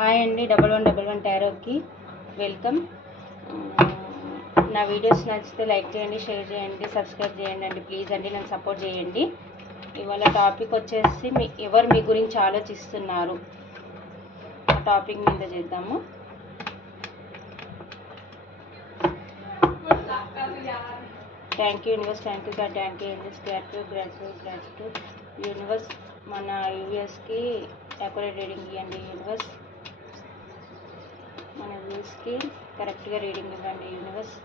Hi అండి, 1111 టారోకి welcome. నా videos నచ్చితే లైక్ చేయండి, షేర్ చేయండి, సబ్స్క్రైబ్ చేయండి అండి. ప్లీజ్ అండి, నన్ను సపోర్ట్ చేయండి. ఇవాళ టాపిక్ వచ్చేసి ఎవరు మీ గురించి ఆలోచిస్తున్నారు ఆ టాపిక్ మీద చేద్దాము. Thank you universe, thank you God, thank you angels, gratitude universe. మన యూఎస్కి యాక్యురేట్ రీడింగ్ ఇవ్వండి యూనివర్స్. మన వ్యూస్కి కరెక్ట్గా రీడింగ్ ఇవ్వండి యూనివర్స్.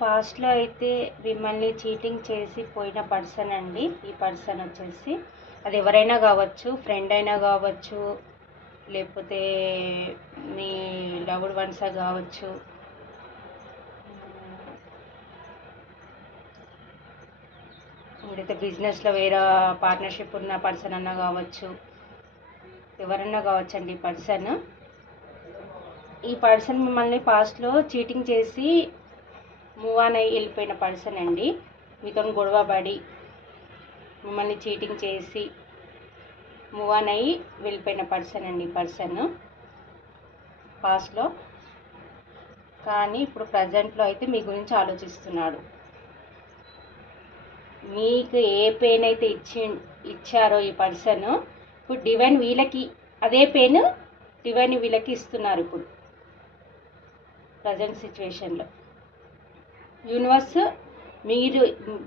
పాస్ట్లో అయితే మిమ్మల్ని చీటింగ్ చేసి పోయిన పర్సన్ అండి. ఈ పర్సన్ వచ్చేసి అది ఎవరైనా కావచ్చు, ఫ్రెండ్ అయినా కావచ్చు, లేకపోతే మీ లవ్డ్ వన్స్ కావచ్చు, లేకపోతే బిజినెస్లో వేరే పార్ట్నర్షిప్ ఉన్న పర్సన్ అన్నా కావచ్చు, ఎవరన్నా కావచ్చు అండి. ఈ పర్సన్ మిమ్మల్ని పాస్ట్లో చీటింగ్ చేసి మూవ్ ఆన్ అయ్యి వెళ్ళిపోయిన పర్సన్ అండి. మీతో గొడవ పడి మిమ్మల్ని చీటింగ్ చేసి మూవ్ ఆన్ అయ్యి వెళ్ళిపోయిన పర్సన్ అండి. ఈ పర్సన్ పాస్ట్లో, కానీ ఇప్పుడు ప్రజెంట్లో అయితే మీ గురించి ఆలోచిస్తున్నాడు. మీకు ఏ పెయిన్ అయితే ఇచ్చారో ఈ పర్సన్, ఇప్పుడు డివైన్ వీళ్ళకి అదే పెయిన్ డివైన్ వీళ్ళకి ఇస్తున్నారు. ఇప్పుడు ప్రజెంట్ సిచ్యువేషన్లో యూనివర్స్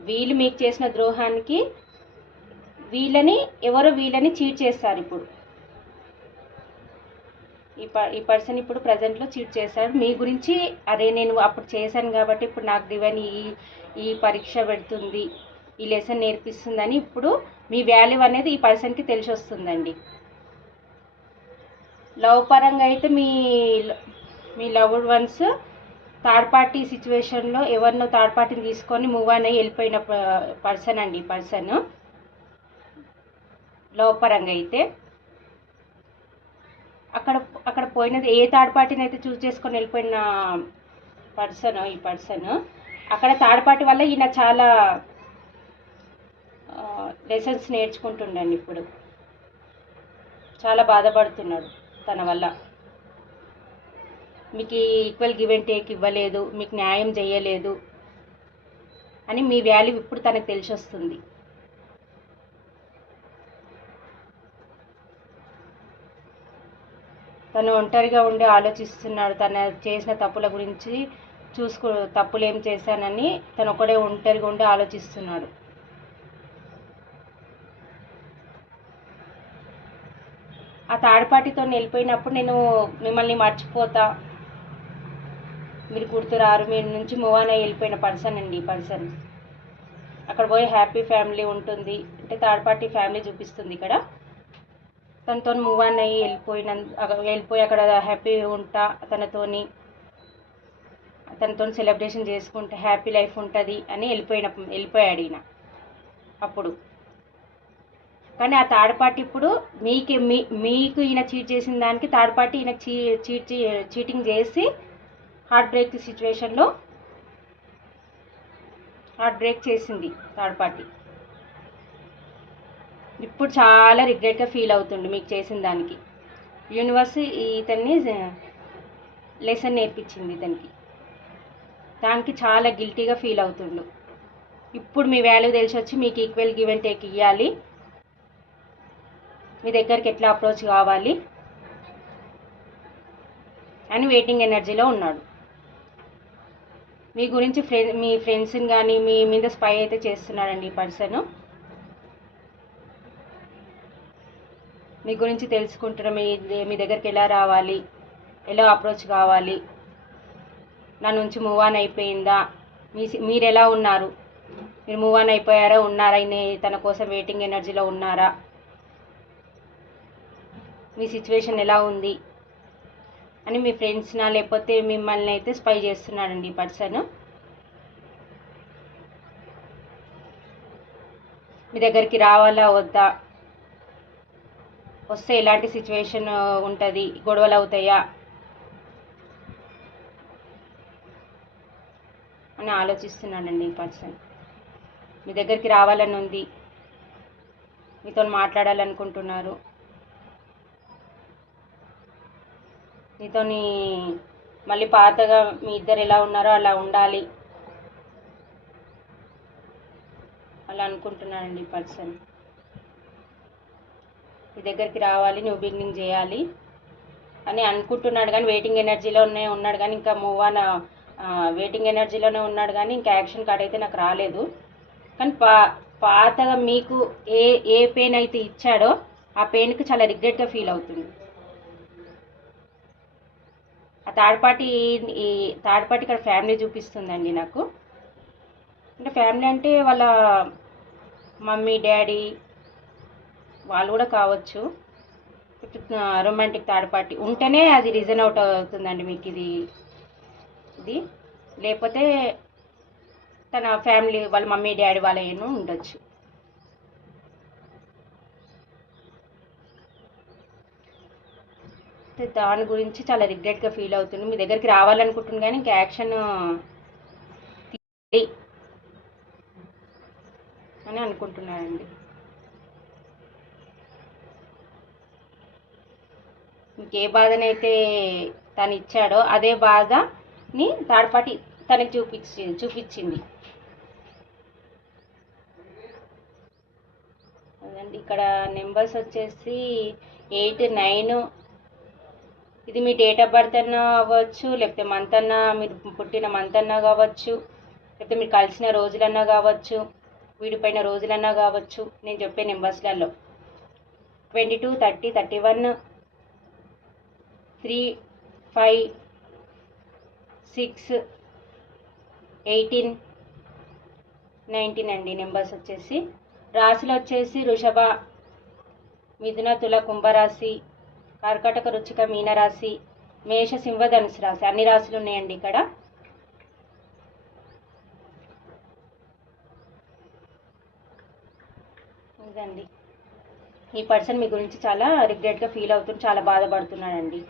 వీళ్ళు మీకు చేసిన ద్రోహానికి వీళ్ళని చీట్ చేస్తారు. ఇప్పుడు ఈ పర్సన్ ఇప్పుడు ప్రజెంట్లో చీట్ చేశాడు మీ గురించి. అరే నేను అప్పుడు చేశాను కాబట్టి ఇప్పుడు నాకు డివైన్ ఈ పరీక్ష పెడుతుంది, ఈ లెసన్ నేర్పిస్తుందని ఇప్పుడు మీ వాల్యూ అనేది ఈ పర్సన్కి తెలిసి వస్తుందండి. లవ్ పరంగా అయితే మీ లవ్డ్ వన్స్ థర్డ్ పార్టీ సిచ్యువేషన్లో ఎవరినో థర్డ్ పార్టీని తీసుకొని మూవ్ ఆన్ అయ్యి వెళ్ళిపోయిన పర్సన్ అండి. ఈ పర్సన్ లవ్ పరంగా అయితే అక్కడ పోయినది ఏ థర్డ్ పార్టీని అయితే చూస్ చేసుకొని వెళ్ళిపోయిన పర్సన్ ఈ పర్సన్, అక్కడ థర్డ్ పార్టీ వల్ల ఈయన చాలా లెసన్స్ నేర్చుకుంటుండండి. ఇప్పుడు చాలా బాధపడుతున్నాడు తన వల్ల. మీకు ఈక్వల్ గివ్ అండ్ టేక్ ఇవ్వలేదు, మీకు న్యాయం చేయలేదు అని మీ వాల్యూ ఇప్పుడు తనకు తెలిసి వస్తుంది. తను ఒంటరిగా ఉండి ఆలోచిస్తున్నాడు. తన చేసిన తప్పుల గురించి తప్పులు ఏం చేశానని తను ఒకడే ఒంటరిగా ఉండి ఆలోచిస్తున్నాడు. ఆ థర్డ్ పార్టీతో వెళ్ళిపోయినప్పుడు నేను మిమ్మల్ని మర్చిపోతా, మీరు గుర్తురారు, మీ నుంచి మూవ్ ఆన్ అయ్యి వెళ్ళిపోయిన పర్సన్ అండి. ఈ పర్సన్ అక్కడ పోయి హ్యాపీ ఫ్యామిలీ ఉంటుంది అంటే థర్డ్ పార్టీ ఫ్యామిలీ చూపిస్తుంది ఇక్కడ. తనతో మూవ్ ఆన్ అయ్యి వెళ్ళిపోయి అక్కడ హ్యాపీ ఉంటా, తనతో సెలబ్రేషన్ చేసుకుంటే హ్యాపీ లైఫ్ ఉంటుంది అని వెళ్ళిపోయాడు ఈయన అప్పుడు. కానీ ఆ థర్డ్ పార్టీ ఇప్పుడు మీకు ఈయన చీట్ చేసిన దానికి థర్డ్ పార్టీ ఈయన చీటింగ్ చేసి హార్ట్ బ్రేక్ సిచ్యువేషన్లో హార్ట్ బ్రేక్ చేసింది థర్డ్ పార్టీ. ఇప్పుడు చాలా రిగ్రెట్గా ఫీల్ అవుతుండు మీకు చేసిన దానికి. యూనివర్స్ ఇతన్ని లెసన్ నేర్పించింది ఇతనికి, దానికి చాలా గిల్టీగా ఫీల్ అవుతుండు. ఇప్పుడు మీ వాల్యూ తెలిసి వచ్చి మీకు ఈక్వల్ గివ్ అండ్ టేక్ ఇవ్వాలి, మీ దగ్గరికి ఎట్లా అప్రోచ్ కావాలి అని వెయిటింగ్ ఎనర్జీలో ఉన్నాడు. మీ గురించి మీ ఫ్రెండ్స్ని కానీ మీ మీద స్పై అయితే చేస్తున్నాడండి ఈ పర్సన్. మీ గురించి తెలుసుకుంటారు, మీ దగ్గరికి ఎలా రావాలి, ఎలా అప్రోచ్ కావాలి, నా నుంచి మూవ్ ఆన్ అయిపోయిందా, మీరు ఎలా ఉన్నారు, మీరు మూవ్ ఆన్ అయిపోయారా, ఉన్నారా, తన కోసం వెయిటింగ్ ఎనర్జీలో ఉన్నారా, మీ సిచ్యువేషన్ ఎలా ఉంది అని మీ ఫ్రెండ్స్నా లేకపోతే మిమ్మల్ని అయితే స్పై చేస్తున్నాడండి ఈ పర్సన్. మీ దగ్గరికి రావాలా వద్దా, వస్తే ఎలాంటి సిచ్యువేషన్ ఉంటుంది, గొడవలు అవుతాయా అని ఆలోచిస్తున్నాడండి ఈ పర్సన్. మీ దగ్గరికి రావాలని ఉంది, మీతో మాట్లాడాలనుకుంటున్నారు, మీతోని మళ్ళీ పాతగా మీ ఇద్దరు ఎలా ఉన్నారో అలా ఉండాలి అలా అనుకుంటున్నానండి ఈ పర్సన్. మీ దగ్గరికి రావాలి, న్యూ బిగినింగ్ చేయాలి అని అనుకుంటున్నాడు, కానీ వెయిటింగ్ ఎనర్జీలోనే ఉన్నాడు, కానీ ఇంకా మూవ్ ఆన్ వెయిటింగ్ ఎనర్జీలోనే ఉన్నాడు, కానీ ఇంకా యాక్షన్ కార్డ్ అయితే నాకు రాలేదు. కానీ పాతగా మీకు ఏ పెయిన్ అయితే ఇచ్చాడో ఆ పెయిన్కి చాలా రిగ్రెట్గా ఫీల్ అవుతుంది. ఆ థర్డ్ పార్టీ ఇక్కడ ఫ్యామిలీ చూపిస్తుందండి నాకు. అంటే ఫ్యామిలీ అంటే వాళ్ళ మమ్మీ డాడీ వాళ్ళు కూడా కావచ్చు. రొమాంటిక్ థర్డ్ పార్టీ ఉంటేనే అది రీజన్ అవుట్ అవుతుందండి మీకు ఇది లేకపోతే తన ఫ్యామిలీ వాళ్ళ మమ్మీ డాడీ వాళ్ళ ఏమో ఉండొచ్చు. దాని గురించి చాలా రిగ్రెట్గా ఫీల్ అవుతుంది. మీ దగ్గరికి రావాలనుకుంటుంది కానీ ఇంకా యాక్షన్ అని అనుకుంటున్నానండి. ఇంకే బాధనైతే తను ఇచ్చాడో అదే బాధని థర్డ్ పార్టీ తనకి చూపించింది అదండి. ఇక్కడ నెంబర్స్ వచ్చేసి 8, 9. ఇది మీ డేట్ ఆఫ్ బర్త్ అన్నా అవ్వచ్చు, లేకపోతే మంత్ అన్నా, మీరు పుట్టిన మంత్ అన్నా కావచ్చు, లేకపోతే మీరు కలిసిన రోజులన్నా కావచ్చు, విడిపోయిన రోజులన్నా కావచ్చు. నేను చెప్పే నెంబర్స్లలో 22, 30, 31, 3, 5, 6, 18, 19 అండి నెంబర్స్ వచ్చేసి. రాశులు వచ్చేసి వృషభ, మిథున, తుల, కుంభరాశి, కర్కాటక, వృశ్చిక, మీనరాశి, మేష, సింహ, ధనుసు రాశి. అన్ని రాశులు ఉన్నాయండి ఇక్కడ. ఇదండి, ఈ పర్సన్ మీ గురించి చాలా రిగ్రెట్గా ఫీల్ అవుతుంది, చాలా బాధపడుతున్నాడండి.